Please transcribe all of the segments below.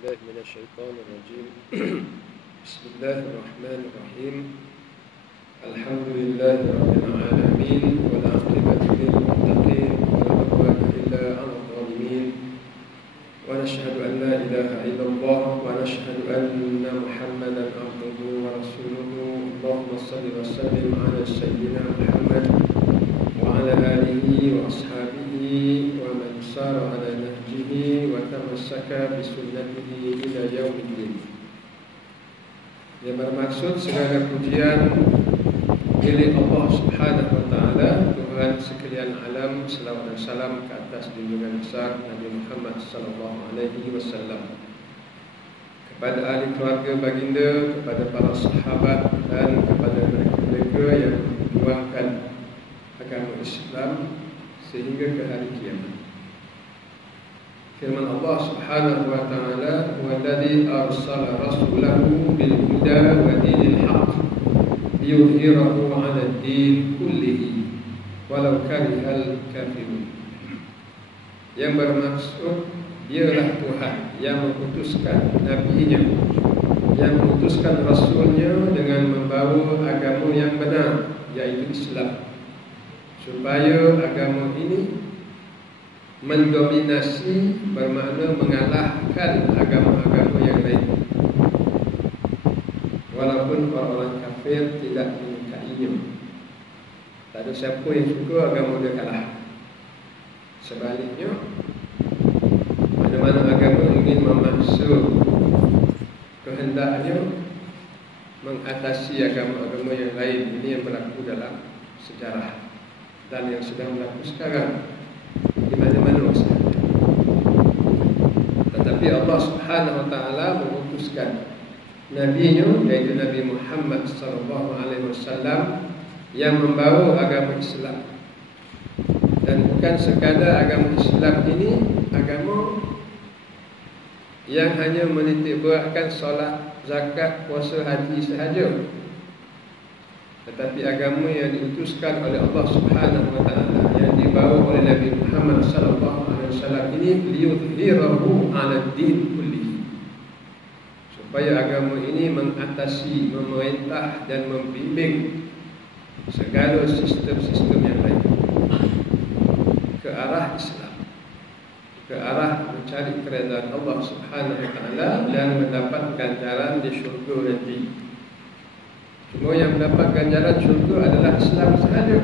بالله من الشيطان الرجيم. بسم الله الرحمن الرحيم. الحمد لله رب العالمين، والعاقبة للمتقين، ولا عدوان إلا على الظالمين، ونشهد أن لا إله إلا الله، ونشهد أن محمدا عبده ورسوله. اللهم صل وسلم على سيدنا محمد وعلى آله وأصحابه ومن سار على نهجه وتمسك بسنته إلى يوم الدين. Yang bermaksud segala pujian milik Allah Subhanahu wa taala, Tuhan sekalian alam, selawat dan salam ke atas junjungan besar Nabi Muhammad sallallahu alaihi wasallam, kepada ahli keluarga baginda, kepada para sahabat dan kepada mereka-mereka yang memperjuangkan agama Islam sehingga ke hari kiamat. Firman Allah Subhanahu wa taala, "Walladzi arsala rasulahu bil huda wa dinil haqq liyudhhirahu 'ala ad-din kullihi walau karihal kafirun." Yang bermaksud, dialah Tuhan yang mengutuskan nabinya, yang mengutuskan rasulnya dengan membawa agama yang benar, yaitu Islam, supaya agama ini mendominasi, bermakna mengalahkan agama-agama yang lain, walaupun orang-orang kafir tidak menyukainya. Tak ada siapa yang suka agama dia kalah. Sebaliknya, mana-mana agama ingin memaksa kehendaknya mengatasi agama-agama yang lain. Ini yang berlaku dalam sejarah dan yang sedang berlaku sekarang di mana-mana sahaja. Tetapi Allah Subhanahu wa taala mengutuskan nabinya, yaitu Nabi Muhammad sallallahu alaihi wasallam, yang membawa agama Islam. Dan bukan sekadar agama Islam ini agama yang hanya menitik beratkan solat, zakat, puasa, haji sahaja, tetapi agama yang diutuskan oleh Allah Subhanahu wa taala, yang dibawa oleh Nabi Muhammad sallallahu alaihi wasallam ini, liyudhhirahu 'ala ad-din kullihi, supaya agama ini mengatasi, memerintah dan membimbing segala sistem-sistem yang lain ke arah Islam, ke arah mencari keredaan Allah Subhanahu wa taala dan mendapat ganjaran di syurga nanti. Semua yang mendapat ganjaran syurga adalah Islam sahaja.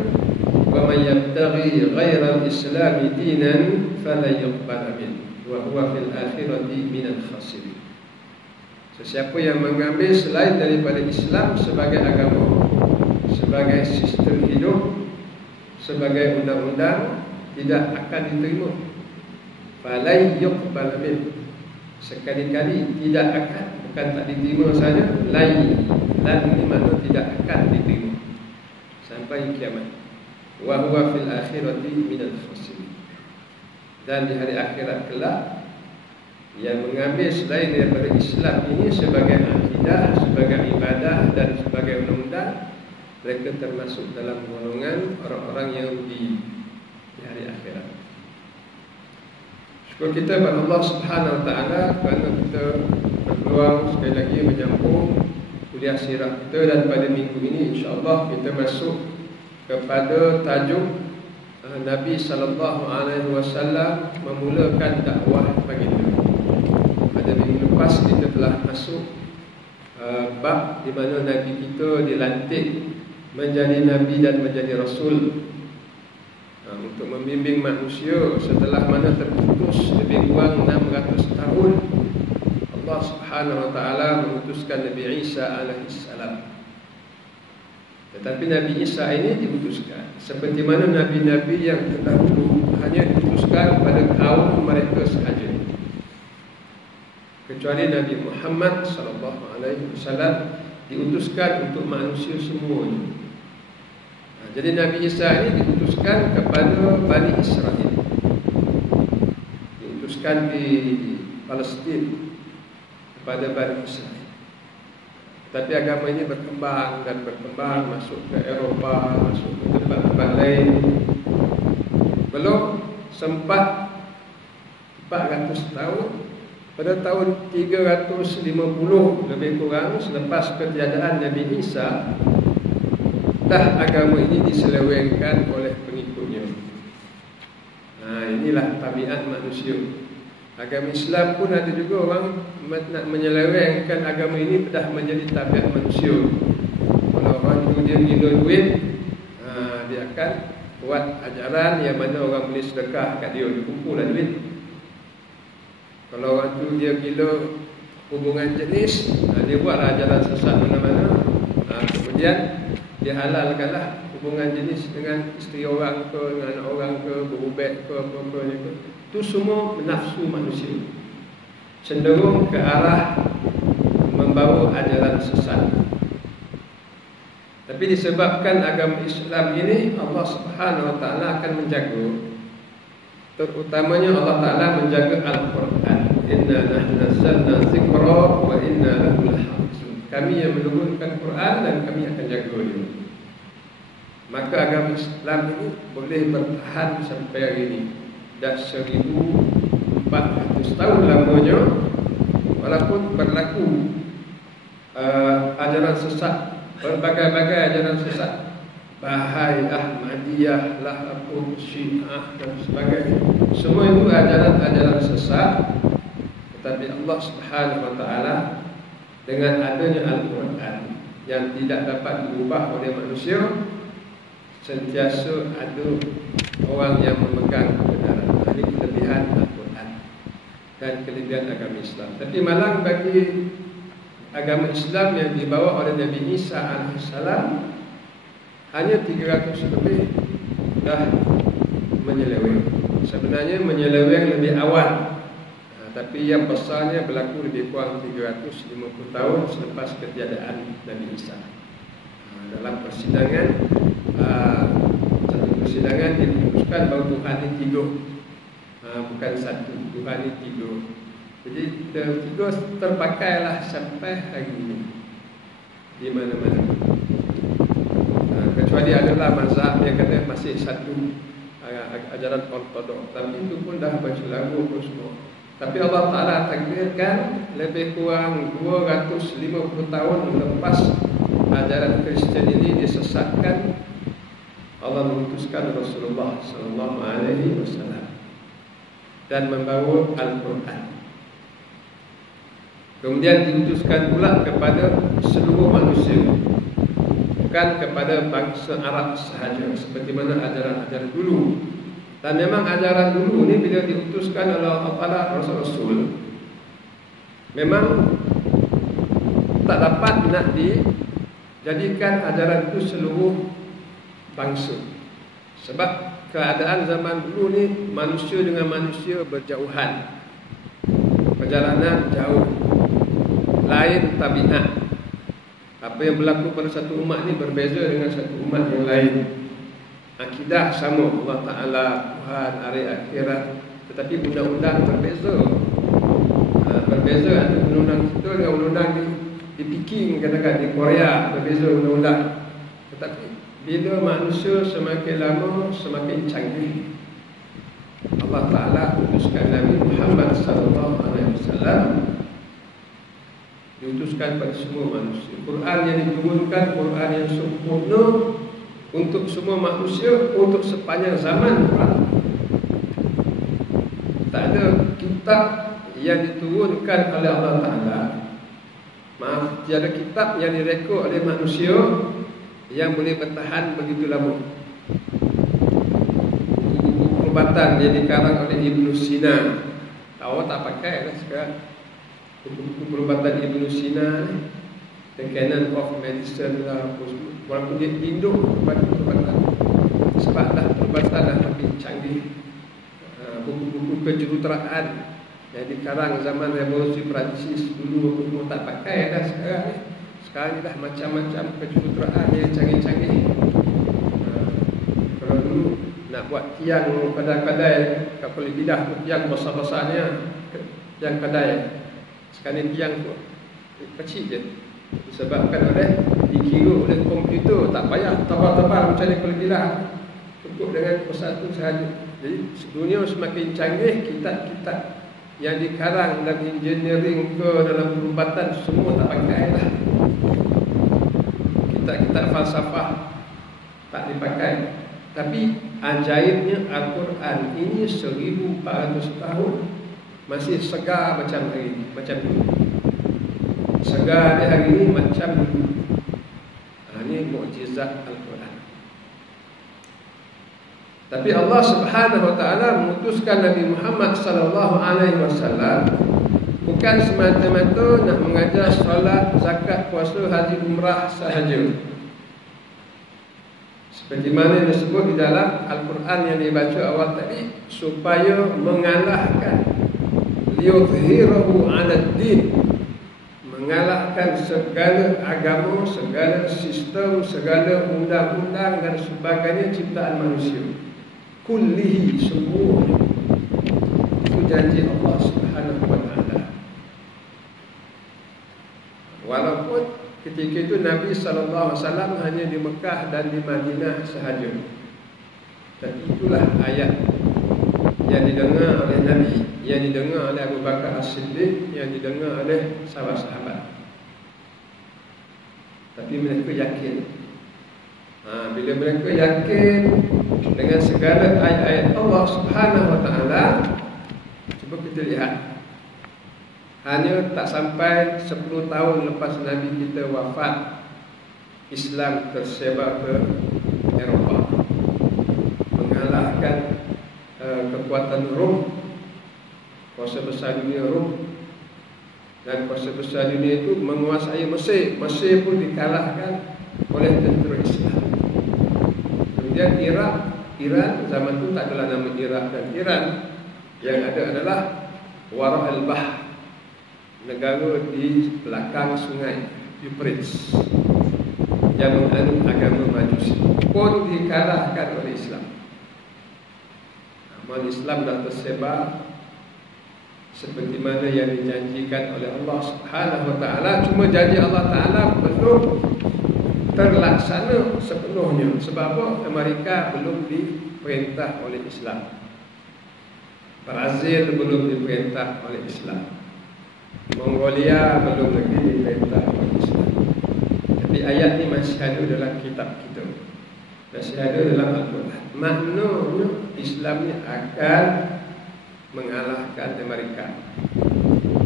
Wa may yabtaghi ghayra al-islam dinan fala yuqbal min wa huwa fil akhirati minal khasirin. Sesiapa yang mengambil selain daripada Islam sebagai agama, sebagai sistem hidup, sebagai undang-undang, tidak akan diterima. Fala yuqbal min, sekali-kali tidak akan, bukan tak diterima saja, lain dan ini makna tidak akan diterima sampai kiamat. Wa huwa fil akhirati minal khasirin, dan di hari akhirat kelak yang mengambil selain daripada Islam ini sebagai akidah, sebagai ibadah dan sebagai undang-undang, mereka termasuk dalam golongan orang-orang yang rugi di hari akhirat. Syukur kita kepada Allah Subhanahu wa taala kerana kita berpeluang sekali lagi menyambung kuliah sirah kita, dan pada minggu ini insya-Allah kita masuk kepada tajuk Nabi sallallahu alaihi wasallam memulakan dakwah baginda. Pada minggu lepas kita telah masuk bab di mana Nabi kita dilantik menjadi Nabi dan menjadi Rasul untuk membimbing manusia setelah mana terputus lebih kurang 600 tahun. Allah Subhanahu wa taala mengutuskan Nabi Isa alaihi salam. Tetapi Nabi Isa ini diutuskan seperti mana nabi-nabi yang terdahulu hanya diutuskan pada kaum mereka sahaja, kecuali Nabi Muhammad sallallahu alaihi wasallam diutuskan untuk manusia semuanya. Jadi Nabi Isa ini diutuskan kepada Bani Israel, diutuskan di Palestin kepada Bani Israel. Tapi agama ini berkembang dan berkembang, masuk ke Eropah, masuk ke tempat-tempat lain. Belum sempat 400 tahun pada tahun 350 lebih kurang selepas ketiadaan Nabi Isa, dah agama ini diselewengkan oleh pengikutnya. Inilah tabiat manusia. Agama Islam pun ada juga orang nak menyelewengkan agama ini dah menjadi tabiat manusia. Kalau orang tu dia gila duit, dia akan buat ajaran yang mana orang boleh sedekah kat dia, dia kumpullah duit. Kalau orang tu dia gila hubungan jenis, dia buatlah ajaran sesat mana-mana. Kemudian dia halalkanlah hubungan jenis dengan isteri orang ke, dengan anak orang ke, berubek ke, apa-apa ke. Itu semua nafsu manusia, cenderung ke arah membawa ajaran sesat. Tapi disebabkan agama Islam ini, Allah Subhanahu Wa Taala akan menjaga. Terutamanya Allah Ta'ala menjaga Al-Quran. Inna nahnu nazzalna dzikra wa inna lahu lahafizun. Kami yang menurunkan Quran dan kami akan jaga dia. Maka agama Islam ini boleh bertahan sampai hari ini. Dah 1400 tahun lamanya, walaupun berlaku ajaran sesat, berbagai-bagai ajaran sesat, Bahai, Ahmadiyah lah, Syiah dan sebagainya. Semua itu ajaran-ajaran sesat. Tetapi Allah Subhanahu Wa Taala dengan adanya Al-Quran yang tidak dapat diubah oleh manusia, sentiasa ada orang yang memegang kebenaran. Ini kelebihan Al-Quran dan kelebihan agama Islam. Tapi malang bagi agama Islam yang dibawa oleh Nabi Isa AS, hanya 300 lebih dah menyeleweng. Sebenarnya menyeleweng lebih awal, tapi yang besarnya berlaku lebih kurang 350 tahun selepas ketiadaan Nabi Isa. Dalam persidangan, satu persidangan diputuskan bahawa Tuhan ini tiga, bukan satu, Tuhan ini tiga. Jadi tiga terpakailah sampai hari ini di mana-mana. Kecuali adalah mazhab yang kata masih satu ajaran ortodok, tapi itu pun dah baca lagu pun semua. Tapi Allah Ta'ala takdirkan lebih kurang 250 tahun lepas ajaran Kristian ini disesatkan, Allah mengutuskan Rasulullah SAW dan membawa Al-Quran. Kemudian diutuskan pula kepada seluruh manusia, bukan kepada bangsa Arab sahaja seperti mana ajaran-ajaran dulu. Dan memang ajaran dulu ni bila diutuskan oleh Allah Ta'ala Rasul-Rasul, memang tak dapat nak dijadikan ajaran itu seluruh bangsa. Sebab keadaan zaman dulu ni manusia dengan manusia berjauhan, perjalanan jauh, lain tabiat. Apa yang berlaku pada satu umat ni berbeza dengan satu umat yang lain. Akidah sama, Allah Ta'ala, Tuhan, hari akhirat, tetapi undang-undang berbeza. Berbeza antara undang-undang kita dengan undang-undang di Peking, katakan di Korea, berbeza undang-undang. Tetapi bila manusia semakin lama semakin canggih, Allah Ta'ala utuskan Nabi Muhammad SAW, diutuskan pada semua manusia. Quran yang diturunkan, Quran yang sempurna untuk semua manusia, untuk sepanjang zaman. Tak ada kitab yang diturunkan oleh Allah Ta'ala, maaf, tiada kitab yang direka oleh manusia yang boleh bertahan begitu lama. Buku-buku perubatan yang dikarang oleh Ibn Sina, awak tak pakai lah sekarang. Buku-buku perubatan Ibn Sina, The Canon of Medicine lah, walaupun dia induk perubatan, sebab dah perubatan dah lebih canggih. Buku-buku kejuruteraan yang dikarang zaman revolusi Perancis dulu semua tak pakai dah sekarang ni. Sekarang ni dah macam-macam kejuruteraan yang canggih-canggih. Kalau dulu nak buat tiang pada kedai kapal bidah tu, tiang besar-besarnya, tiang kedai. Sekarang ni tiang tu kecil je, disebabkan oleh dikira oleh komputer, tak payah tebal-tebal macam ni kalau bilah, cukup dengan satu sahaja. Jadi dunia semakin canggih, kitab-kitab yang dikarang dalam engineering ke dalam perubatan semua tak pakai lah. Kitab-kitab falsafah tak dipakai. Tapi ajaibnya Al-Quran ini 1400 tahun masih segar macam hari ini, macam dulu. Segar dia hari ini macam dulu. Ini mukjizat Al-Quran. Tapi Allah Subhanahu wa taala mengutuskan Nabi Muhammad sallallahu alaihi wasallam bukan semata-mata nak mengajar solat, zakat, puasa, haji, umrah sahaja. Seperti mana disebut di dalam Al-Quran yang dibaca awal tadi, supaya mengalahkan liyudhhirahu 'alad din, mengalahkan segala agama, segala sistem, segala undang-undang dan sebagainya ciptaan manusia. Kullihi, semuanya. Itu janji Allah Subhanahu wa taala. Walaupun ketika itu Nabi SAW hanya di Mekah dan di Madinah sahaja. Tapi itulah ayat yang didengar oleh Nabi, yang didengar oleh Abu Bakar As-Siddiq, yang didengar oleh sahabat-sahabat. Tapi mereka yakin. Bila mereka yakin dengan segala ayat-ayat Allah Subhanahu wa taala, cuba kita lihat. Hanya tak sampai 10 tahun lepas Nabi kita wafat, Islam tersebar ke Eropah, mengalahkan kekuatan Rom, kuasa besar dunia Rom. Dan kuasa besar dunia itu menguasai Mesir. Mesir pun dikalahkan oleh tentera Islam. Kemudian Iran, zaman itu tak adalah nama Iraq dan Iran. Yang ada adalah Wara' al-Bahr, negara di belakang sungai Euphrates, yang menganut agama Majusi, pun dikalahkan oleh Islam. Amal Islam dah tersebar seperti mana yang dijanjikan oleh Allah Subhanahu wa taala. Cuma janji Allah taala belum terlaksana sepenuhnya. Sebab apa? Amerika belum diperintah oleh Islam, Brazil belum diperintah oleh Islam, Mongolia belum lagi diperintah oleh Islam. Tapi ayat ini masih ada dalam kitab kita, masih ada dalam Al-Quran. Maknanya Islam ini akan mengalahkan Amerika,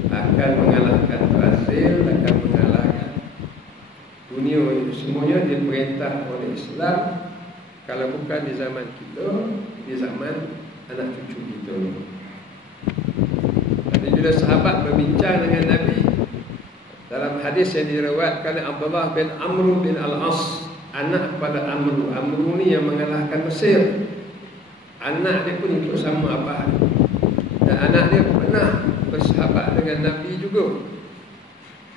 akan mengalahkan Brazil, akan mengalahkan dunia ini. Semuanya diperintah oleh Islam. Kalau bukan di zaman kita, di zaman anak cucu kita. Jadi bila sahabat berbincang dengan Nabi, dalam hadis yang diriwayatkan oleh Abdullah bin Amr bin Al-As, anak kepada Amr. Amr ni yang mengalahkan Mesir. Anak dia pun ikut sama abah, dan anak dia pernah bersahabat dengan Nabi juga.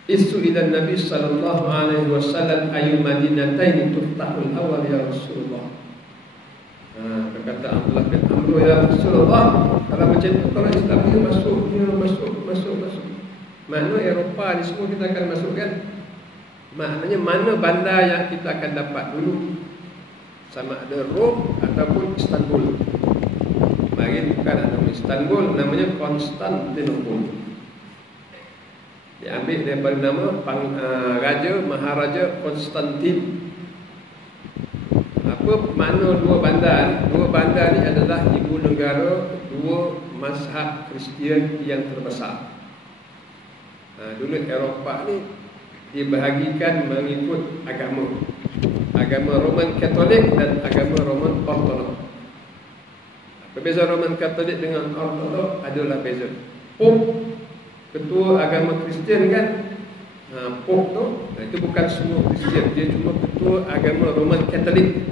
Isu ila Nabi sallallahu alaihi wasallam ayu madinatain tuftahul awal ya Rasulullah. Berkata Abdullah bin Amr, ya Rasulullah, kalau macam tu, kalau Islam ni masuk. Mana Eropah ni semua kita akan masukkan. Maknanya mana bandar yang kita akan dapat dulu, sama ada Rom ataupun Istanbul. Mari bukan nama Istanbul, namanya Konstantinopel. Diambil daripada nama Maharaja Konstantin. Apa makna dua bandar? Dua bandar ni adalah ibu negara dua mazhab Kristian yang terbesar. Dulu Eropah ni dibahagikan mengikut agama Roman Katolik dan agama Roman Ortodok. Berbeza Roman Katolik dengan Ortodok adalah beza. Pope, ketua agama Kristian kan, Pope tu, itu bukan semua Kristian, dia cuma ketua agama Roman Katolik.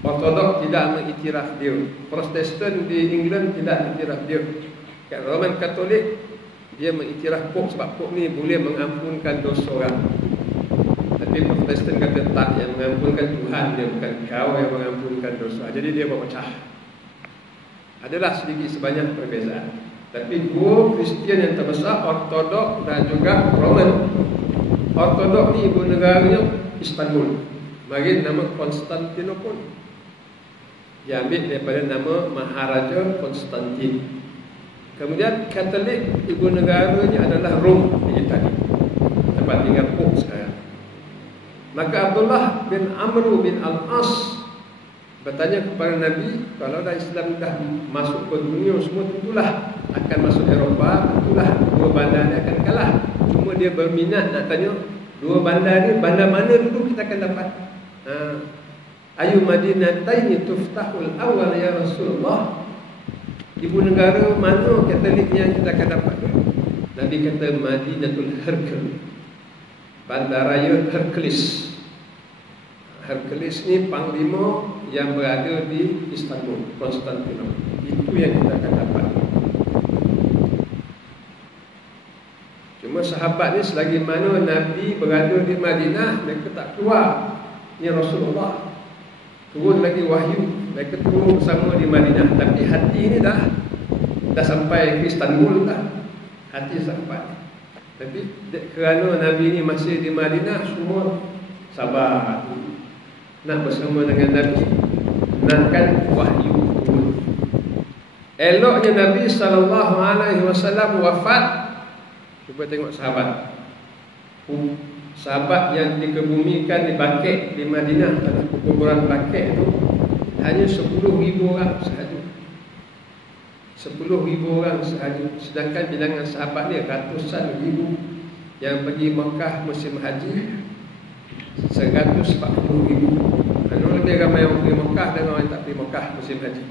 Ortodok tidak mengiktiraf dia. Protestan di England tidak iktiraf dia. Kat Roman Katolik dia mengiktiraf Pope, sebab Pope ni boleh mengampunkan dosa orang. Tapi Protestan kata tak, yang mengampunkan Tuhan, dia bukan kau yang mengampunkan dosa. Jadi dia berpecah. Adalah sedikit sebanyak perbezaan. Tapi dua Kristian yang terbesar, Ortodok dan juga Roman. Ortodok ni ibu negaranya Istanbul, bagi nama Konstantinopel. Diambil daripada nama Maharaja Konstantin. Kemudian Katolik ibu negaranya adalah Rom di Itali, tempat tinggal Pope sekarang. Maka Abdullah bin Amr bin Al-As bertanya kepada Nabi, kalau dah Islam dah masuk ke dunia semua, tentulah akan masuk Eropah, tentulah dua bandar ni akan kalah. Cuma dia berminat nak tanya, dua bandar ni bandar mana dulu kita akan dapat? Ayu Madinataini tuftahul awal ya Rasulullah. Ibu negara mana Katolik yang kita akan dapat? Nabi kata Madinatul Hercules, bandaraya Hercules. Hercules ni panglima yang berada di Istanbul, Konstantinopel. Itu yang kita akan dapat. Cuma sahabat ni selagi mana Nabi berada di Madinah, mereka tak keluar. Ni Rasulullah, turun lagi wahyu, mereka turun bersama di Madinah. Tapi hati ni dah sampai ke Istanbul dah. Hati sampai. Tapi kerana Nabi ni masih di Madinah, semua sabar, nak bersama dengan Nabi, nakkan wahyu turun. Eloknya Nabi SAW wafat. Cuba tengok sahabat. Sahabat yang dikebumikan di Baqi' di Madinah, tanah kuburan Baqi' itu hanya 10,000 orang sahaja. 10,000 orang sahaja. Sedangkan bilangan sahabat ni ratusan ribu. Yang pergi Mekah musim haji 140,000. Kalau lebih ramai orang pergi Mekah dan orang yang tak pergi Mekah musim haji.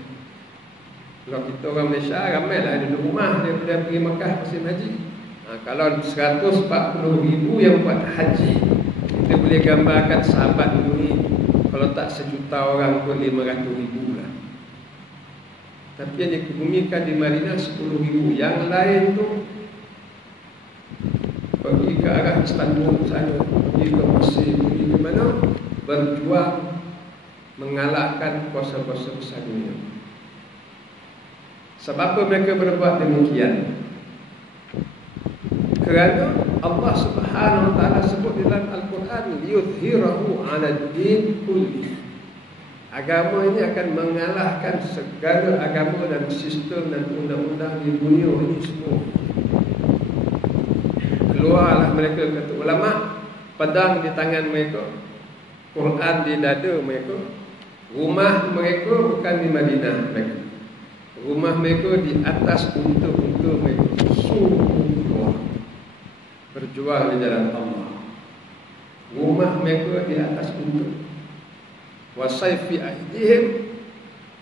Kalau kita orang Malaysia, ramai lah ada rumah daripada pergi Mekah musim haji. Kalau 140,000 yang buat haji, kita boleh gambarkan sahabat dulu ni, kalau tak 1 juta orang pun 500,000 lah. Tapi yang dikebumikan di Madinah 10,000. Yang lain tu pergi ke arah Istanbul sana, pergi ke Mesir, pergi ke mana, berjuang mengalahkan kuasa-kuasa besar dunia. Sebab apa mereka berbuat demikian? Kerana Allah Subhanahu Wa Taala sebut dalam Al-Quran, liyudhhirahu 'ala din kulli. Agama ini akan mengalahkan segala agama dan sistem dan undang-undang di dunia ini semua. Keluarlah mereka, kata ulama, pedang di tangan mereka, Quran di dada mereka. Rumah mereka bukan di Madinah mereka. Rumah mereka di atas unta-unta mereka. Suruh berjuang di jalan Allah. Rumah mereka di atas unta. Wasayf fi aydihim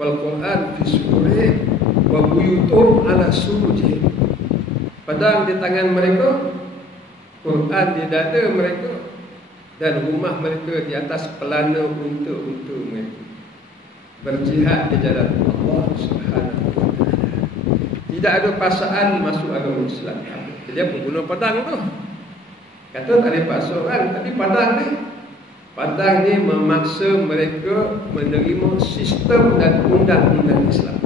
wal Quran fi sudurihim wa buyutuhum ala surujihim. Pedang di tangan mereka, Quran di dada mereka, dan rumah mereka di atas pelana unta-unta mereka. Berjihad di jalan Allah Subhanahu Wa Taala. Tidak ada paksaan masuk agama Islam. Dia pun guna pedang tu. Kata tak boleh paksa orang, tapi pedang ni memaksa mereka menerima sistem dan undang-undang Islam.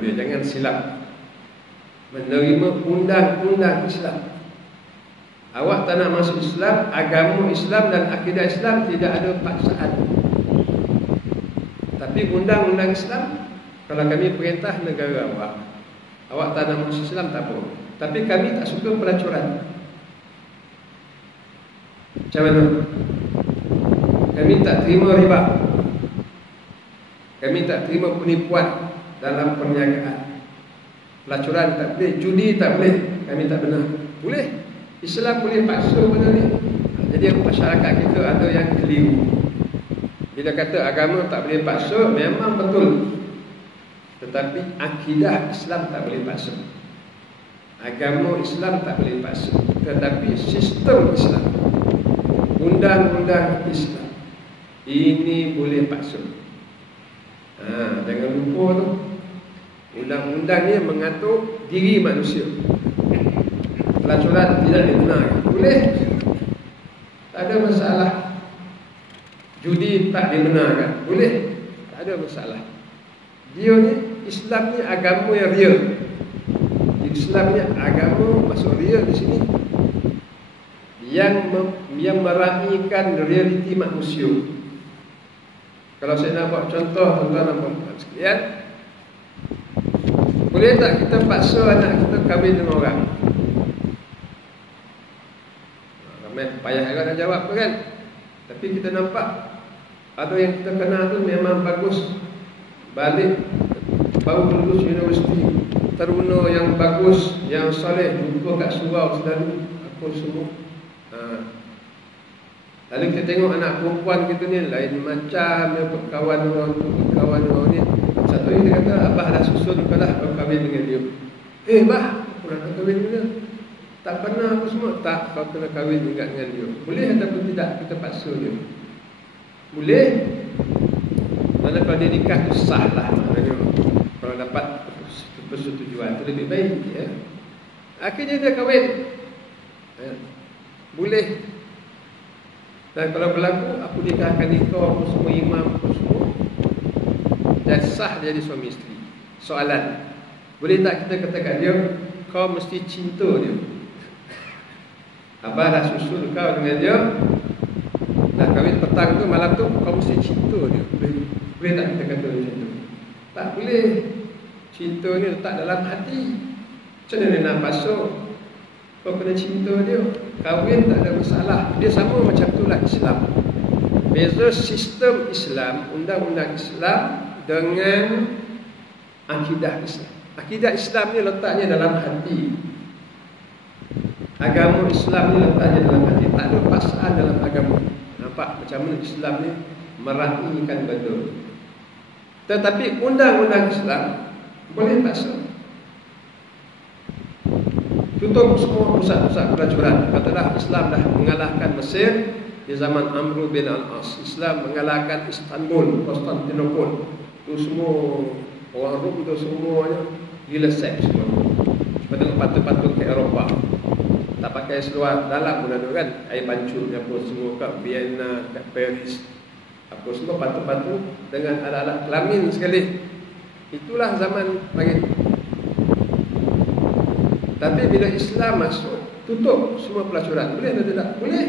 Dia jangan silap. Menerima undang-undang Islam. Awak tak nak masuk Islam, agama Islam dan akidah Islam, tidak ada paksaan. Tapi undang-undang Islam, kalau kami perintah negara awak tak nak masuk Islam, tak apa. Tapi kami tak suka pelacuran. Macam mana? Kami tak terima riba. Kami tak terima penipuan dalam perniagaan. Pelacuran tak boleh, judi tak boleh. Kami tak benar. Boleh. Islam boleh paksa benda ni. Jadi masyarakat kita ada yang keliru. Bila kata agama tak boleh paksa, memang betul. Tetapi akidah Islam tak boleh paksa. Agama Islam tak boleh paksa. Tetapi sistem Islam, undang-undang Islam, ini boleh paksa. Jangan lupa tu, undang-undang ni mengatur diri manusia. Pelacuran tidak dibenarkan. Boleh. Tak ada masalah. Judi tak dibenarkan. Boleh. Tak ada masalah. Dia ni, Islam ni agama yang real. Islam ni agama masuk real di sini, yang meraihkan realiti manusia. Kalau saya nak buat contoh tuan-tuan dan puan-puan sekalian, Boleh tak kita paksa anak kita kahwin dengan orang? Ramai payah agak nak jawab kan? Tapi kita nampak ada yang kita kenal tu memang bagus, balik baru lulus universiti, teruna yang bagus, yang soleh, jumpa kat surau selalu apa semua. Lalu kita tengok anak perempuan kita ni lain macam dia berkawan orang tu, berkawan orang ni. Satu hari dia kata, abah dah susun kau dah kahwin dengan dia. Bah, aku nak kahwin dengan dia. Tak pernah apa semua. Tak, kau kena kahwin juga dengan dia. Boleh ataupun tidak kita paksa dia? Boleh. Mana kalau dia nikah tu sah lah. Kalau dapat persetujuan tu lebih baik ya. Akhirnya dia kahwin boleh. Dan kalau berlaku aku nikahkan kau semua imam apa semua, dan sah jadi suami isteri. Soalan, boleh tak kita katakan dia kau mesti cinta dia? Abah dah susun kau dengan dia, dah kahwin petang tu, malam tu kau mesti cinta dia. Boleh tak kita kata macam tu? Tak boleh. Cinta ni letak dalam hati. Macam mana nak pasuk? Kau kena cinta dia. Kahwin tak ada masalah. Dia sama macam itulah Islam. Beza sistem Islam, undang-undang Islam dengan akidah Islam. Akidah Islam ni letaknya dalam hati. Agama Islam ni letaknya dalam hati. Tak ada paksaan dalam agama. Nampak macam mana Islam ni meraihkan betul. Tetapi undang-undang Islam boleh paksa. Tutup semua pusat-pusat pelacuran. Katalah Islam dah mengalahkan Mesir di zaman Amr bin al-As. Islam mengalahkan Istanbul, Konstantinopel. Itu semua orang Rom tu semuanya gila seks semua. Seperti patung-patung ke Eropah. Tak pakai seluar dalam pun ada kan. Air pancur apa semua kat Vienna, kat Paris. Apa semua patung-patung dengan alat-alat kelamin sekali. Itulah zaman pagi. Tapi bila Islam masuk, tutup semua pelacuran. Boleh atau tidak? Boleh.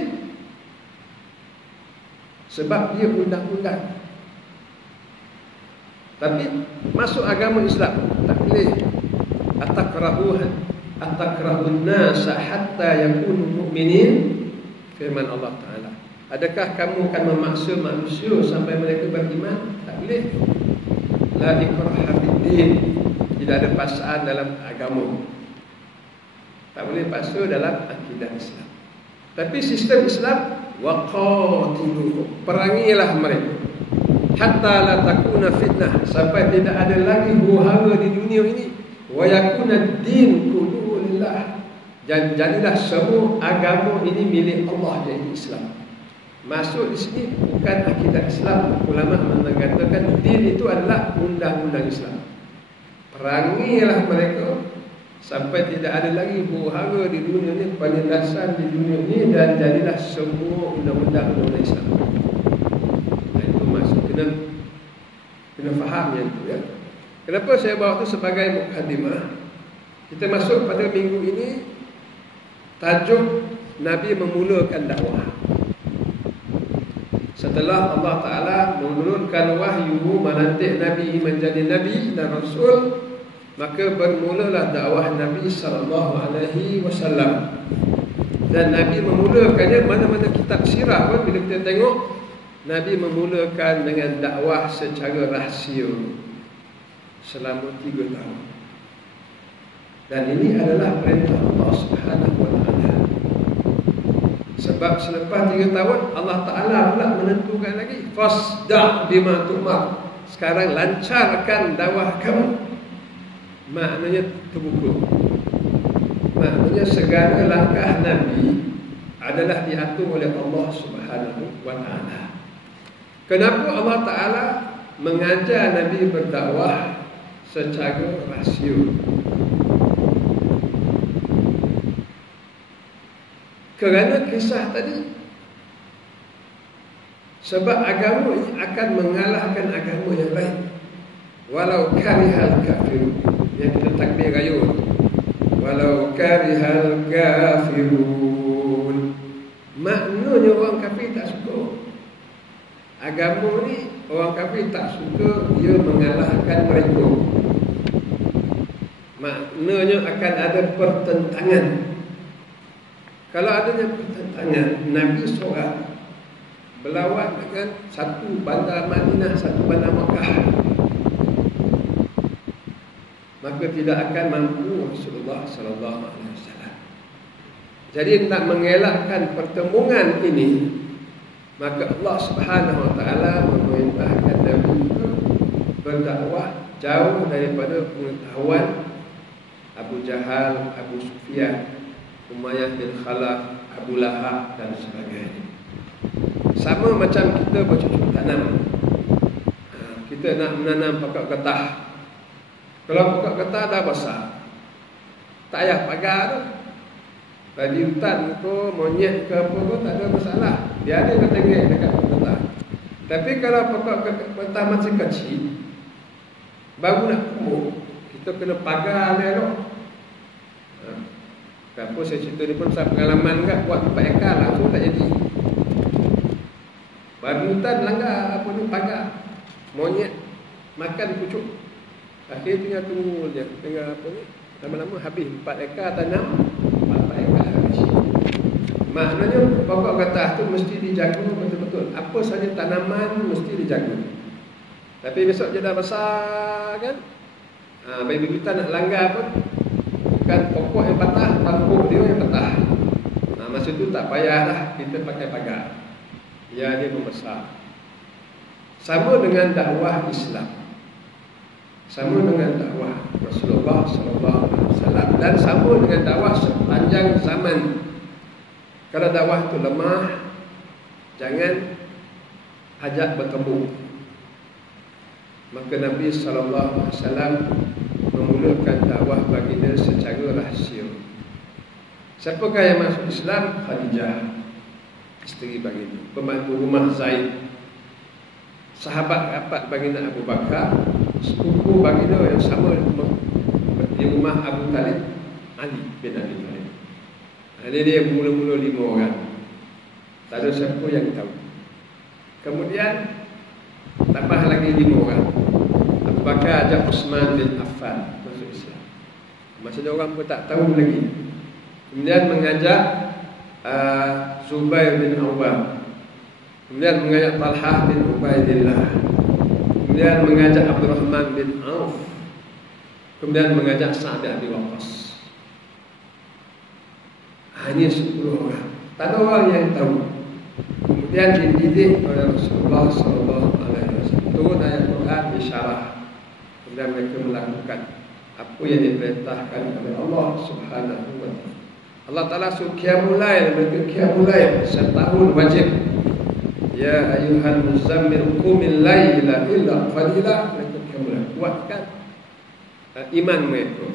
Sebab dia undang-undang. Tapi masuk agama Islam, tak boleh. Atakrahun nasa hatta yakunu mu'minin. Firman Allah Ta'ala. Adakah kamu akan memaksa manusia sampai mereka beriman? Tak boleh. La ikraha fiddin. Tidak ada paksaan dalam agama. Tak boleh paksa dalam akidah Islam. Tapi sistem Islam, waqatiluhum, perangilah mereka. Hatta la takuna fitnah, sampai tidak ada lagi huru-hara di dunia ini. Wa yakuna din kulluhu lillah. Dan jadilah semua agama ini milik Allah, iaitu Islam. Masuk di sini bukan akidah Islam. Ulama mengatakan din itu adalah undang-undang Islam. Perangilah mereka sampai tidak ada lagi huru-hara di dunia ini, penindasan di dunia ini, dan jadilah semua undang-undang Islam. Itu maksud kena faham yang itu ya. Kenapa saya bawa itu sebagai mukadimah? Kita masuk pada minggu ini, tajuk Nabi memulakan dakwah. Setelah Allah Ta'ala menurunkan wahyu, melantik Nabi menjadi Nabi dan Rasul, maka bermulalah dakwah Nabi SAW. Dan Nabi memulakannya, mana-mana kitab sirah pun bila kita tengok, Nabi memulakan dengan dakwah secara rahsia selama 3 tahun. Dan ini adalah perintah Allah Subhanahu Wa Taala. Sebab selepas 3 tahun Allah Ta'ala pula menentukan lagi, fasda' bima tu'mar. Sekarang lancarkan dakwah kamu. Maknanya terbuka. Maknanya segala langkah Nabi adalah diatur oleh Allah Subhanahu Wa Taala. Kenapa Allah Ta'ala mengajar Nabi berdakwah secara rahsia? Kerana kisah tadi, sebab agama ini akan mengalahkan agama yang lain. Walau karihal kafirun, yang kita takbir rayun, walau karihal kafirun, maknanya orang kafir tak suka. Agama ni orang kafir tak suka, dia mengalahkan mereka. maknanya akan ada pertentangan. Kalau adanya pertentangan, Nabi seorang berlawan dengan satu bandar Madinah, satu bandar Makkah, maka tidak akan mampu Rasulullah sallallahu alaihi wasallam. Jadi nak mengelakkan pertembungan ini, maka Allah Subhanahu wa taala memerintahkan Nabi itu berdakwah jauh daripada pengetahuan Abu Jahal, Abu Sufyan, Umayyah bin Khalaf, Abu Lahab dan sebagainya. Sama macam kita bercocok tanam. Kita nak menanam pokok getah. Kalau pokok getah dah besar, tak payah pagar tu. Bagi hutan ke, monyet ke apa pun tak ada masalah. Dia ada ketengah dekat pokok getah. Tapi kalau pokok getah masih kecil, baru nak tumbuh, kita kena pagar dia tu. Kenapa saya cerita ni pun pasal pengalaman kan, buat 4 ekar langsung tak jadi. Babi hutan langgar apa ni, pagar, monyet makan pucuk. Akhirnya tinggal tunggu je, tinggal apa ni, lama-lama habis 4 ekar tanam, 4 ekar habis. Maknanya pokok getah tu mesti dijaga betul-betul. Apa saja tanaman mesti dijaga. Tapi besok je dah besar kan, babi hutan nak langgar pun bukan pokok yang patah, tampuk dia yang patah. Masa tu tak payahlah kita pakai pagar, ya, dia membesar. Sama dengan dakwah Islam, sama dengan dakwah Rasulullah SAW, dan sama dengan dakwah sepanjang zaman. Kalau dakwah itu lemah, jangan ajak bertemu. Maka Nabi SAW memulakan dakwah baginda secara rahsia. Siapakah yang masuk Islam? Khadijah, isteri baginda, pembantu rumah Zaid, sahabat rapat baginda Abu Bakar, sepupu baginda yang sama di rumah Abu Talib, Ali bin Abi Talib. Dia mula-mula 5 orang, tak ada siapa yang tahu. Kemudian tambah lagi 5 orang. Abu Bakar ajak Uthman bin Affan masuk Islam. Masa dia orang pun tak tahu lagi. Kemudian mengajak Zubair bin Awam. Kemudian mengajak Talhah bin Ubaidillah. Kemudian mengajak Abdurrahman bin Auf. Kemudian mengajak Sa'd bin Abi Waqqas. Hanya 10 orang. Tak ada orang yang tahu. Kemudian dididik oleh Rasulullah SAW. Turun ayat Quran disyarah. Kemudian mereka melakukan apa yang diperintahkan oleh Allah Subhanahu wa taala. Allah Taala suruh qiyamul lail, mereka qiyamul lail setahun wajib. Ya ayyuhal muzammil qumil laila illa qalila, mereka qiyamul lail. Kuatkan iman mereka.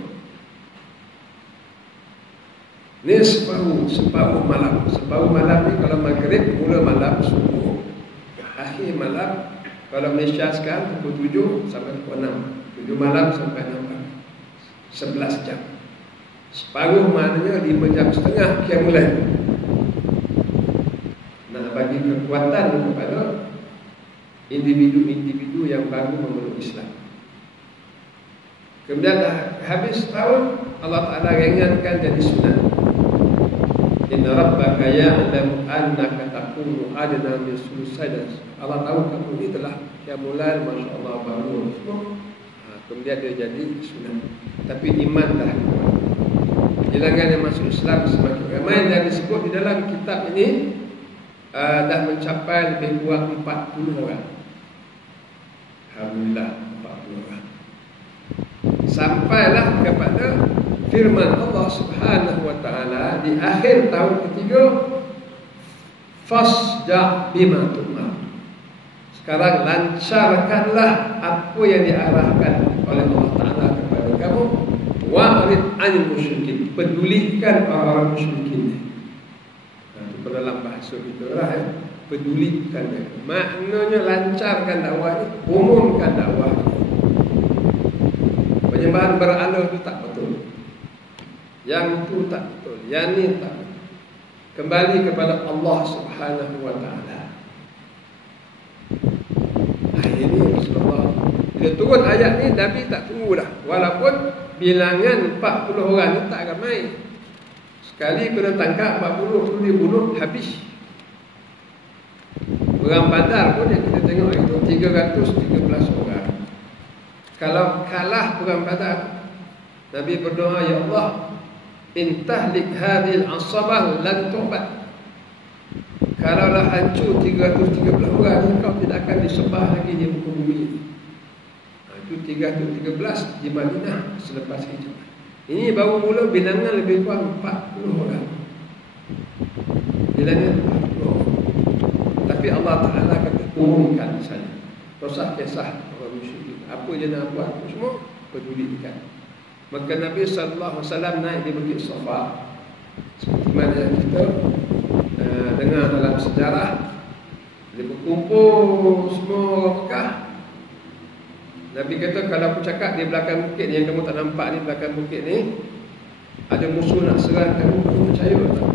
Nisfahu, separuh malam. Separuh malam ni kalau maghrib mula malam, subuh akhir malam. Kalau Malaysia sekarang pukul 7 sampai pukul 6, 7 malam sampai 6 malam, 11 jam. Separuh maknanya 5 jam setengah qiyamul lail. Nak bagi kekuatan kepada individu-individu yang baru memeluk Islam. Kemudian habis tahun, Allah Ta'ala ringankan jadi sunat. Inna rabbaka ya'lamu annaka taqumu adna min sulusai. Allah tahu kamu ini telah qiyamul lail, masya-Allah, baru. Kemudian dia jadi sunat. Tapi iman dah. Bilangan yang masuk Islam semakin ramai, dan disebut di dalam kitab ini dah mencapai lebih kurang 40 orang. Alhamdulillah, 40 orang. Sampailah kepada firman Allah Subhanahu wa taala di akhir tahun ketiga, fasda' bima tu'mar. Sekarang lancarkanlah apa yang diarahkan oleh Allah Taala kepada kamu. Wa'rid 'anil musyrikin, pedulikan orang-orang musyrikin. Itu dalam bahasa kita lah, pedulikan mereka. Maknanya lancarkan dakwah ini, umumkan dakwah ini. Penyembahan berhala itu tak betul, yang itu tak betul, yang ini tak betul. Kembali kepada Allah Subhanahu wa taala. Ini Rasulullah bila turun ayat ni, Nabi tak tunggu dah. Walaupun bilangan 40 orang ni tak ramai. Sekali kena tangkap 40 tu dia bunuh habis. Perang Badar pun yang kita tengok itu 313 orang. Kalau kalah perang Badar, Nabi berdoa, ya Allah, intahlik hadhil asabah lan tu'bad. Kalaulah hancur 313 orang ni, kau tidak akan disembah lagi di muka bumi. Itu 313 di Madinah selepas hijrah. Ini baru mula bilangan lebih kurang 40 orang. Bilangan 40 orang. Tapi Allah Ta'ala kata umumkan saja. Rosah kisah orang musyrik. Apa je nak buat semua pedulikan. Maka Nabi SAW naik di Bukit Safa. Seperti mana yang kita dengar dalam sejarah. Dia berkumpul semua orang Mekah. Nabi kata, kalau aku cakap di belakang bukit ni, yang kamu tak nampak ni, belakang bukit ni ada musuh nak serang kamu, kamu percaya tak?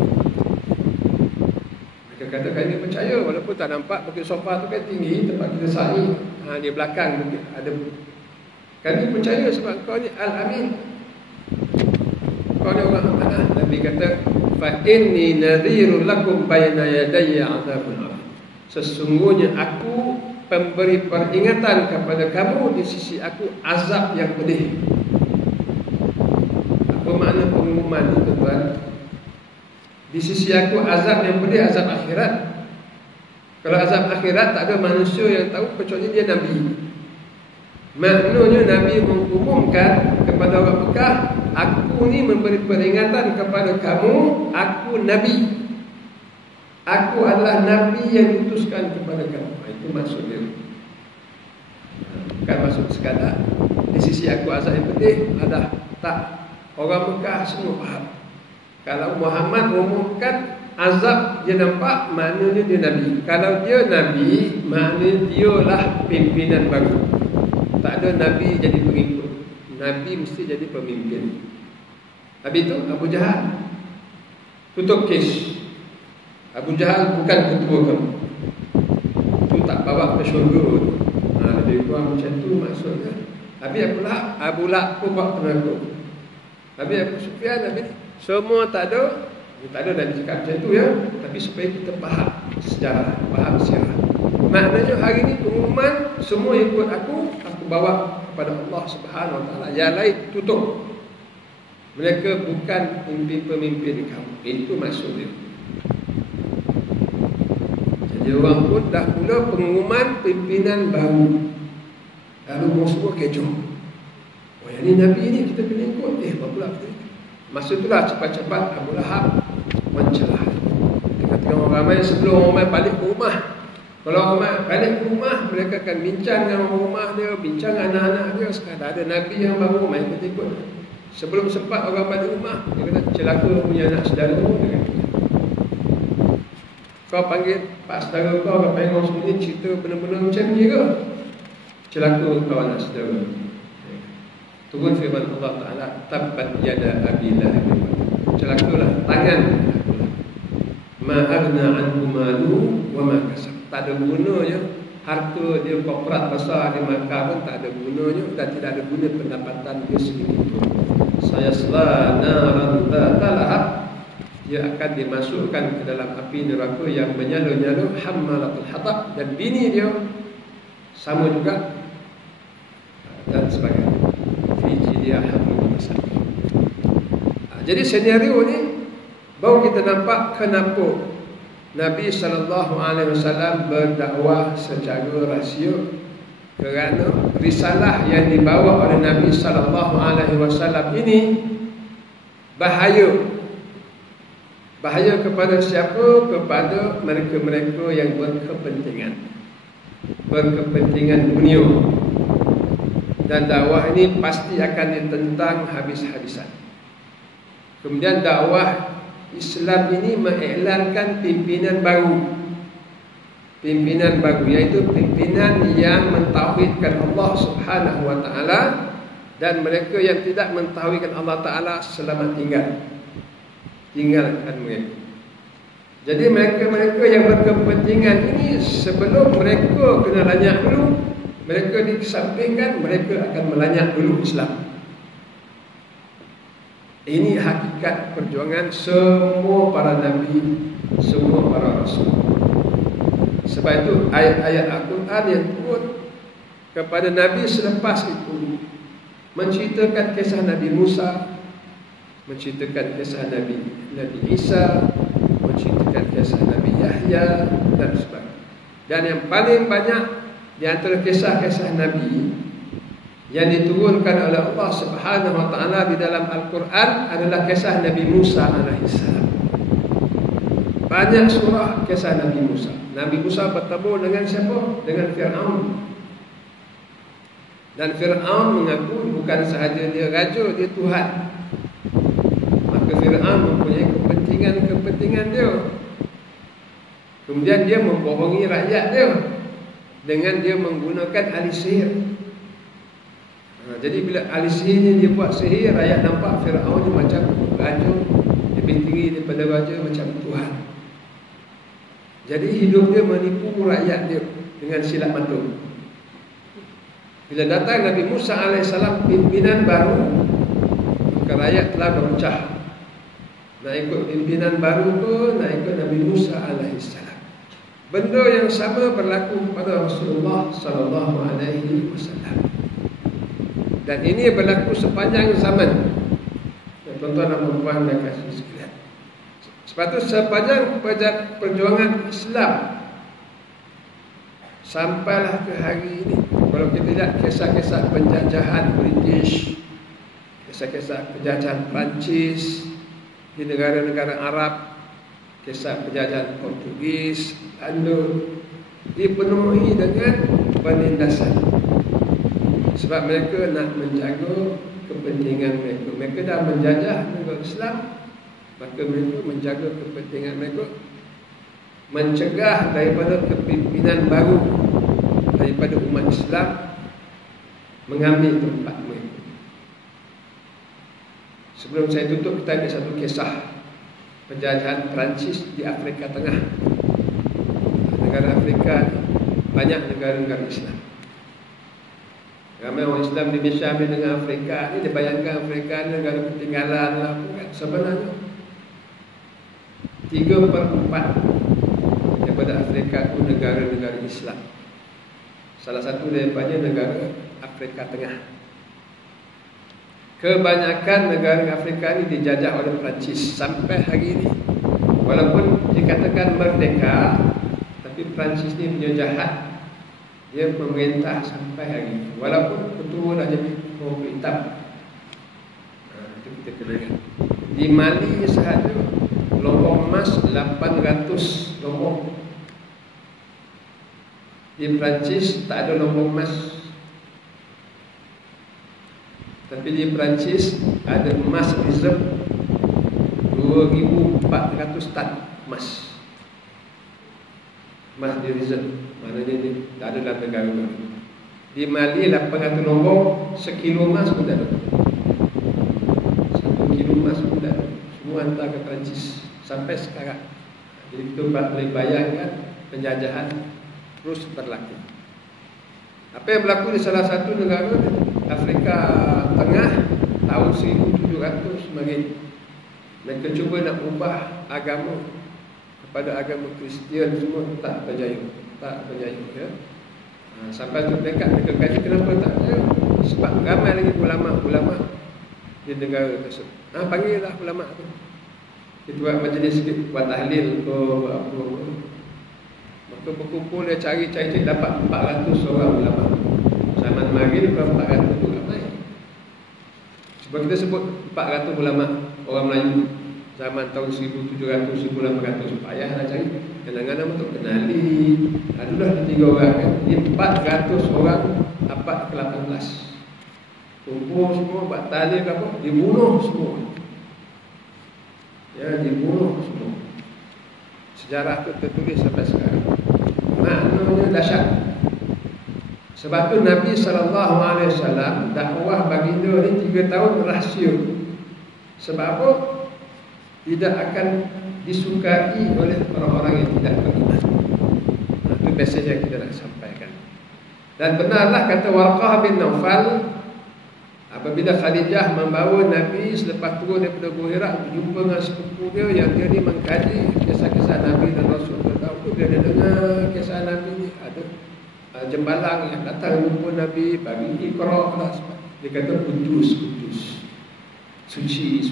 Mereka kata, kami percaya, walaupun tak nampak. Bukit Safa tu kan tinggi, tempat kita sa'i. Di belakang bukit ada. Kami percaya sebab kau ni Al-Amin, kau ni orang amanah. Nabi kata, fa inni nadhirun lakum bayna yadayya 'adzabun 'alim. Sesungguhnya aku pemberi peringatan kepada kamu, di sisi aku azab yang pedih. Apa makna pengumuman itu, tuan? Di sisi aku azab yang pedih, azab akhirat. Kalau azab akhirat tak ada manusia yang tahu kecuali dia Nabi. Maknanya Nabi mengumumkan kepada orang Mekah, aku ni memberi peringatan kepada kamu, aku Nabi. Aku adalah Nabi yang diutuskan kepada kamu. Itu maksudnya. Bukan maksud sekadar di sisi aku azab yang pedih, ada tak. Orang Mekah semua faham. Kalau Muhammad umumkan azab dia nampak, maknanya dia Nabi. Kalau dia Nabi, maknanya dialah pimpinan baru. Tak ada Nabi jadi pengikut. Nabi mesti jadi pemimpin. Habis itu Abu Jahal tutup kes. Abu Jahal bukan ketua kamu, tu tak bawa ke syurga. Lebih kurang macam tu maksudnya. Habis Abu Lahab pun buat penakut. Habis Abu Sufyan, habis semua tak ada. Tak ada Nabi cakap macam tu ya. Tapi supaya kita faham sejarah, faham sirah. Maknanya hari ni pengumuman, semua ikut aku bawa kepada Allah Subhanahu Wa Taala. Yang lain tutup. Mereka bukan pemimpin kamu. Itu maksudnya. Jadi orang pun dah mula pengumuman pimpinan baru. Lalu semua kecoh. Oh, yang ni Nabi ni kita kena ikut. Apa pula kita? Masa itulah cepat-cepat Abu Lahab mencelah. Ketika orang ramai, sebelum orang ramai balik ke rumah. Kalau orang ramai balik ke rumah, mereka akan bincang dengan orang rumah dia, bincang anak-anak dia. Sekarang ada Nabi yang baru, main ikut. Sebelum sempat orang balik rumah, dia kata, celaka punya anak saudara tu. Dia kata, kau panggil pak saudara kau panggil orang semua ni cerita benda-benda macam ni ke? Celaka kau anak saudara. Turun firman Allah Ta'ala, tabbat yada Abi Lahab. Celakalah tangan ma aghna anhu malu wa ma kasab. Tak ada gunanya harta dia korporat besar di Makkah pun tak ada gunanya, dan tidak ada guna pendapatan dia sedikit pun. Sayasla naran dzata lahab. Dia akan dimasukkan ke dalam api neraka yang menyala-nyala, hammalatul hatab, dan bini dia sama juga dan sebagainya. Fiji dia hablum masad. Jadi senario ni baru kita nampak kenapa Nabi SAW berdakwah secara rahsia, kerana risalah yang dibawa oleh Nabi SAW ini bahaya. Bahaya kepada siapa? Kepada mereka-mereka yang berkepentingan dunia. Dan dakwah ini pasti akan ditentang habis-habisan. Kemudian dakwah Islam ini mengiklankan pimpinan baru. Pimpinan baru, iaitu pimpinan yang mentauhidkan Allah Subhanahu Wa Taala, dan mereka yang tidak mentauhidkan Allah Taala selamat tinggalkan mereka. Jadi mereka-mereka yang berkepentingan ini, sebelum mereka kena lanyak dulu, mereka dikesampingkan, mereka akan melanyak dulu Islam. Ini hakikat perjuangan semua para nabi, semua para rasul. Sebab itu ayat-ayat Al-Quran yang turun kepada nabi selepas itu menceritakan kisah Nabi Musa, menceritakan kisah Nabi Isa, menceritakan kisah Nabi Yahya dan sebagainya. Dan yang paling banyak di antara kisah-kisah Nabi yang diturunkan oleh Allah Subhanahu wa taala di dalam Al-Quran adalah kisah Nabi Musa alaihissalam. Banyak surah kisah Nabi Musa. Nabi Musa bertemu dengan siapa? Dengan Fir'aun. Dan Fir'aun mengaku bukan sahaja dia raja, dia Tuhan. Maka Fir'aun mempunyai kepentingan dia. Kemudian dia membohongi rakyat dia dengan dia menggunakan ahli sihir. Jadi bila ahli sihir ni dia buat sihir, rakyat nampak Fir'aun ni macam raja, lebih tinggi daripada raja, macam Tuhan. Jadi hidup dia menipu rakyat dia dengan silap mata. Bila datang Nabi Musa AS pimpinan baru, maka rakyat telah berpecah. Nak ikut pimpinan baru tu, nak ikut Nabi Musa AS. Benda yang sama berlaku pada Rasulullah SAW. Dan ini berlaku sepanjang zaman. Tuan-tuan dan puan-puan dan kasih sekalian. Sebab itu sepanjang perjuangan Islam sampailah ke hari ini, kalau kita lihat kisah-kisah penjajahan British, kisah-kisah penjajahan Perancis di negara-negara Arab, kisah penjajahan Portugis, Belanda, dipenuhi dengan penindasan. Sebab mereka nak menjaga kepentingan mereka. Mereka dah menjajah negara Islam, maka mereka menjaga kepentingan mereka, mencegah daripada kepimpinan baru daripada umat Islam mengambil tempat mereka. Sebelum saya tutup, kita ada satu kisah penjajahan Perancis di Afrika Tengah. Negara Afrika banyak negara-negara Islam. Ramai orang Islam di Malaysia ambil dengan Afrika ni, dia bayangkan Afrika ni negara ketinggalan lah. Sebenarnya 3/4 daripada Afrika itu negara-negara Islam. Salah satu daripadanya negara Afrika Tengah. Kebanyakan negara Afrika ini dijajah oleh Perancis sampai hari ini. Walaupun dikatakan merdeka, tapi Perancis ni punya jahat. Dia memerintah sampai hari ini. Walaupun ketua dah jadi orang hitam. Itu kita kena lihat. Di Mali sahaja lombong emas 800 lombong. Di Perancis tak ada lombong emas. Tapi di Perancis ada emas reserve 2,400 tan emas. Emas di reserve. Maknanya dia tak ada dalam negara baru. Di Mali 800 lombong, sekilo emas pun tak ada. 1 kilo emas pun tak ada. Semua hantar ke Perancis sampai sekarang. Jadi kita boleh bayangkan penjajahan terus berlaku. Apa yang berlaku di salah satu negara Afrika Tengah tahun 1700 mari. Mereka cuba nak ubah agama kepada agama Kristian, semua tak berjaya. Ya. Sampai tu mereka kaji kenapa tak berjaya. Sebab ramai lagi ulama-ulama di negara tersebut. Panggillah ulama tu. Kita buat majlis sikit, buat tahlil ke apa. Maka berkumpul dia cari dapat 400 orang ulama. Zaman mari ni 400 tu ramai. Sebab kita sebut 400 ulama orang Melayu zaman tahun 1700, 1800 payahlah cari. Kadang-kadang untuk kenali. Adalah 3 orang kan. Ini 400 orang abad ke-18. Kumpul semua, buat tahlil ke apa, dibunuh semua. Ya, dibunuh semua. Sejarah itu tertulis sampai sekarang. Maknanya dahsyat. Sebab tu Nabi SAW dakwah baginda ni 3 tahun rahsia. Sebab apa? Tidak akan disukai oleh orang-orang yang tidak beriman. Itu mesej yang kita nak sampaikan. Dan benarlah kata Warqah bin Naufal, Apabila Khadijah membawa Nabi selepas turun daripada Gua Hira berjumpa dengan sepupu dia yang dia ni mengkaji kisah-kisah Nabi dan Rasul. Tahu dia dengar kisah Nabi ni ada jembalang yang datang jumpa Nabi bagi Iqra lah. Dia kata kudus, suci.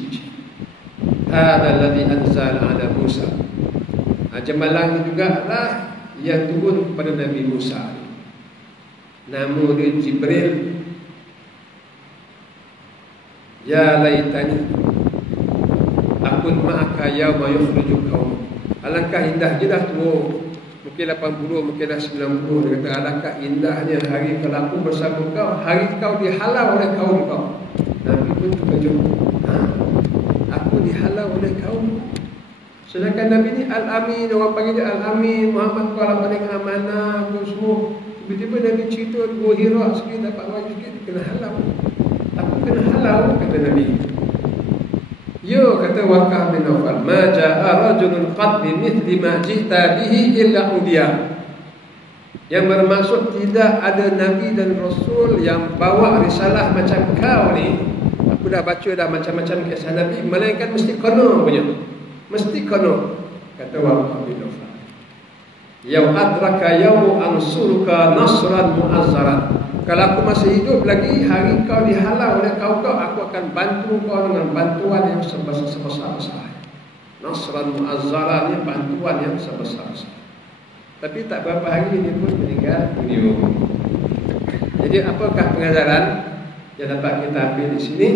Hadzal ladzi anzala ala Musa. Jembalang ni jugalah yang turun kepada Nabi Musa. Nama dia Jibril. Ya laitani akun ma'aka yauma yukhrijuk qaum. Alangkah indah je dah tu. Mungkin 80, mungkin dah 90. Dia kata alangkah indahnya hari kalau aku bersama kau, hari kau dihalau oleh kaum kau. Nabi pun terkejut. Aku dihalau oleh kaum. Sedangkan Nabi ni Al-Amin, orang panggil dia Al-Amin, Muhammad kau lah paling amanah, apa semua. Tiba-tiba Nabi cerita Gua Hira sikit, dapat baju sikit, kena halau. Aku kena halau, kata Nabi. Ya, kata Warqah bin Nawfal, ma ja'a rajulun qad bi mithli ma ji'ta bihi illa udiya. Yang bermaksud tidak ada Nabi dan Rasul yang bawa risalah macam kau ni. Aku dah baca dah macam-macam kisah Nabi, melainkan mesti kena punya. Mesti kena, kata Warqah bin Nawfal. Yau adraka yaumu ansuruka nasran mu'azzaran. Kalau aku masih hidup lagi, hari kau dihalau oleh kau, aku akan bantu kau dengan bantuan yang sebesar-besar. Nasran mu'azzaran ni bantuan yang sebesar-besar. Tapi tak berapa hari ini pun meninggal dunia. Jadi apakah pengajaran yang dapat kita ambil di sini?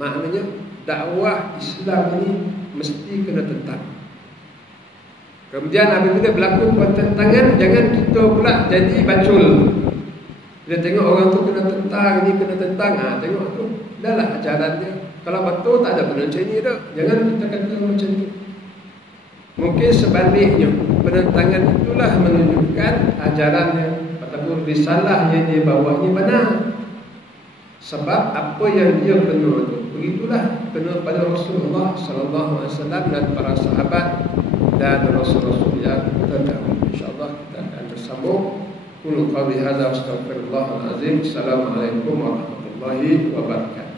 Maknanya dakwah Islam ini mesti kena tentang. Kemudian apabila berlaku pertentangan, jangan kita pula jadi bacul. Dia tengok orang tu kena tentang, ini kena tentang, tengok tu, dah lah ajaran dia. Kalau betul tak ada benda macam ni dah. Jangan kita kata macam tu. Mungkin sebaliknya, penentangan itulah menunjukkan ajarannya ataupun risalah yang dia bawa ni benar. Sebab apa yang dia kena tu, begitulah kena pada Rasulullah SAW dan para sahabat dan Rasul-Rasul yang terdahulu. InsyaAllah kita akan bersambung. Qul qawli hadza astaghfirullahal azim. Assalamualaikum warahmatullahi wabarakatuh.